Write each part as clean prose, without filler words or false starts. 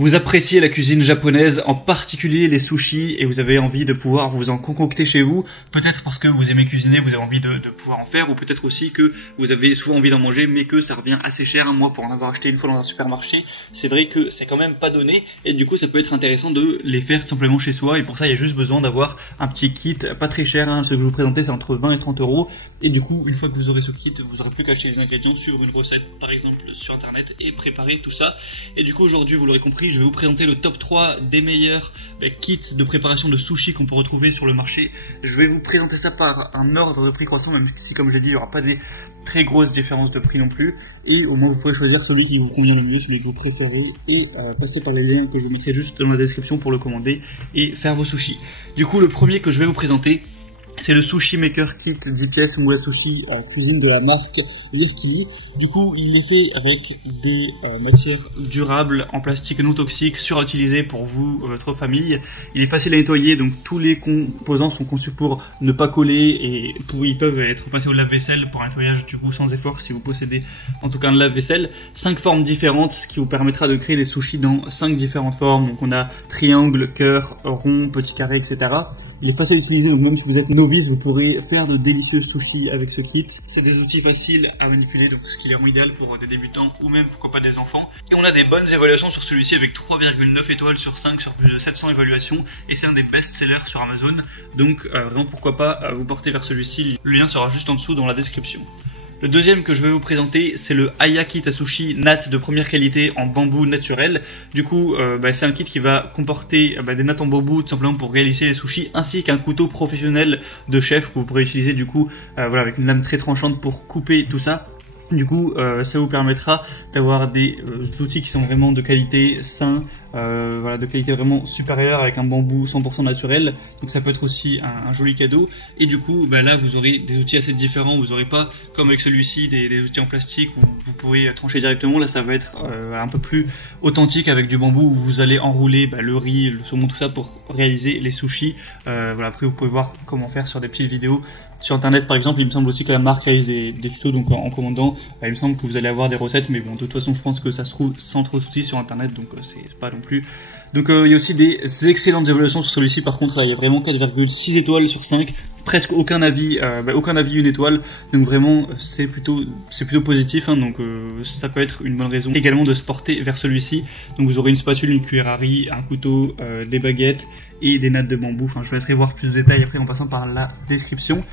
Vous appréciez la cuisine japonaise, en particulier les sushis, et vous avez envie de pouvoir vous en concocter chez vous. Peut-être parce que vous aimez cuisiner, vous avez envie de pouvoir en faire, ou peut-être aussi que vous avez souvent envie d'en manger, mais que ça revient assez cher. Moi, pour en avoir acheté une fois dans un supermarché, c'est vrai que c'est quand même pas donné, et du coup, ça peut être intéressant de les faire tout simplement chez soi, et pour ça, il y a juste besoin d'avoir un petit kit, pas très cher, Ce que je vous présentais, c'est entre 20 et 30 euros, et du coup, une fois que vous aurez ce kit, vous aurez plus qu'à acheter les ingrédients sur une recette, par exemple, sur internet, et préparer tout ça. Et du coup, aujourd'hui, vous l'aurez compris, je vais vous présenter le top 3 des meilleurs kits de préparation de sushi qu'on peut retrouver sur le marché. Je vais vous présenter ça par un ordre de prix croissant, même si, comme j'ai dit, il n'y aura pas des très grosses différences de prix non plus. Et au moins, vous pourrez choisir celui qui vous convient le mieux, celui que vous préférez, et passer par les liens que je vous mettrai juste dans la description pour le commander et faire vos sushis. Du coup, le premier que je vais vous présenter, c'est le Sushi Maker Kit 10 pièces ou la sushi en cuisine de la marque Lestili. Du coup, il est fait avec des matières durables en plastique non toxique, surutilisées pour vous, votre famille. Il est facile à nettoyer, donc tous les composants sont conçus pour ne pas coller et ils peuvent être passés au lave-vaisselle pour un nettoyage du coup sans effort si vous possédez en tout cas un lave-vaisselle. 5 formes différentes, ce qui vous permettra de créer des sushis dans 5 différentes formes. Donc on a triangle, cœur, rond, petit carré, etc. Il est facile à utiliser, donc même si vous êtes novice, vous pourrez faire de délicieux sushis avec ce kit. C'est des outils faciles à manipuler, donc ce qui est vraiment idéal pour des débutants ou même pourquoi pas des enfants. Et on a des bonnes évaluations sur celui-ci avec 3,9 étoiles sur 5 sur plus de 700 évaluations. Et c'est un des best-sellers sur Amazon. Donc vraiment pourquoi pas vous porter vers celui-ci. Le lien sera juste en dessous dans la description. Le deuxième que je vais vous présenter, c'est le Aya Kit à sushi natte de première qualité en bambou naturel. Du coup, c'est un kit qui va comporter des nattes en bambou tout simplement pour réaliser les sushis, ainsi qu'un couteau professionnel de chef que vous pourrez utiliser du coup avec une lame très tranchante pour couper tout ça. Du coup, ça vous permettra d'avoir des outils qui sont vraiment de qualité sain, de qualité vraiment supérieure avec un bambou 100% naturel. Donc ça peut être aussi un joli cadeau. Et du coup, là, vous aurez des outils assez différents. Vous n'aurez pas, comme avec celui-ci, des outils en plastique où vous pourrez trancher directement. Là, ça va être un peu plus authentique avec du bambou où vous allez enrouler le riz, le saumon, tout ça pour réaliser les sushis. Après, vous pouvez voir comment faire sur des petites vidéos. Sur internet par exemple, il me semble aussi que la marque réalise des tutos, donc en commandant, il me semble que vous allez avoir des recettes, mais bon, de toute façon je pense que ça se trouve sans trop de soucis sur internet, donc c'est pas non plus. Donc il y a aussi des excellentes évaluations sur celui-ci, par contre là il y a vraiment 4,6 étoiles sur 5, presque aucun avis une étoile, donc vraiment c'est plutôt positif, donc ça peut être une bonne raison également de se porter vers celui-ci. Donc vous aurez une spatule, une cuillère à riz, un couteau, des baguettes et des nattes de bambou. Enfin, je vous laisserai voir plus de détails après en passant par la description.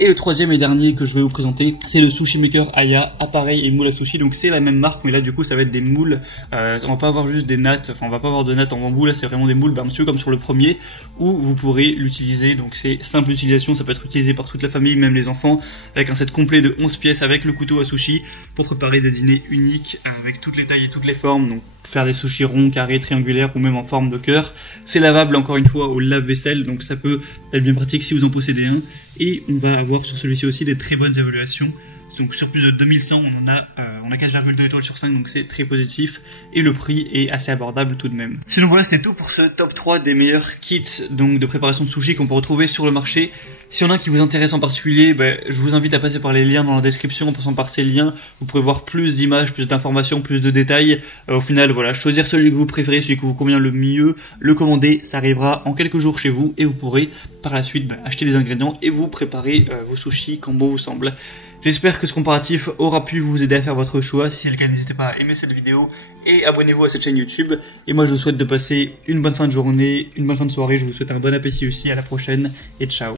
Et le troisième et dernier que je vais vous présenter, c'est le Sushi Maker Aya, appareil et moule à sushi. Donc c'est la même marque, mais là du coup ça va être des moules. On va pas avoir juste des nattes, on va pas avoir de nattes en bambou. Là c'est vraiment des moules, un petit peu comme sur le premier, où vous pourrez l'utiliser. Donc c'est simple utilisation, ça peut être utilisé par toute la famille, même les enfants, avec un set complet de 11 pièces avec le couteau à sushi pour préparer des dîners uniques avec toutes les tailles et toutes les formes. Donc faire des sushis ronds, carrés, triangulaires ou même en forme de cœur. C'est lavable encore une fois au lave-vaisselle, donc ça peut être bien pratique si vous en possédez un. Et on va avoir sur celui-ci aussi des très bonnes évaluations. Donc sur plus de 2100, on a 4,2 étoiles sur 5, donc c'est très positif. Et le prix est assez abordable tout de même. Sinon voilà, c'était tout pour ce top 3 des meilleurs kits donc de préparation de sushi qu'on peut retrouver sur le marché. Si y en a un qui vous intéresse en particulier, je vous invite à passer par les liens dans la description. En passant par ces liens, vous pourrez voir plus d'images, plus d'informations, plus de détails. Au final, voilà, choisir celui que vous préférez, celui qui vous convient le mieux, le commander, ça arrivera en quelques jours chez vous et vous pourrez par la suite acheter des ingrédients et vous préparer vos sushis comme bon vous semble. J'espère que ce comparatif aura pu vous aider à faire votre choix. Si c'est le cas, n'hésitez pas à aimer cette vidéo et abonnez-vous à cette chaîne YouTube. Et moi, je vous souhaite de passer une bonne fin de journée, une bonne fin de soirée. Je vous souhaite un bon appétit aussi. À la prochaine et ciao.